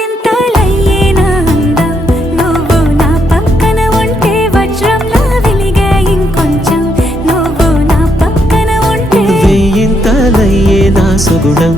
వందింతలయ్యేనా అందం నువ్వు నా పక్కన ఉంటే వజ్రంలా వెలిగే ఇంకొంచెం నువ్వు నా పక్కన ఉంటే వెయ్యింతలయ్యేనా సుగుణం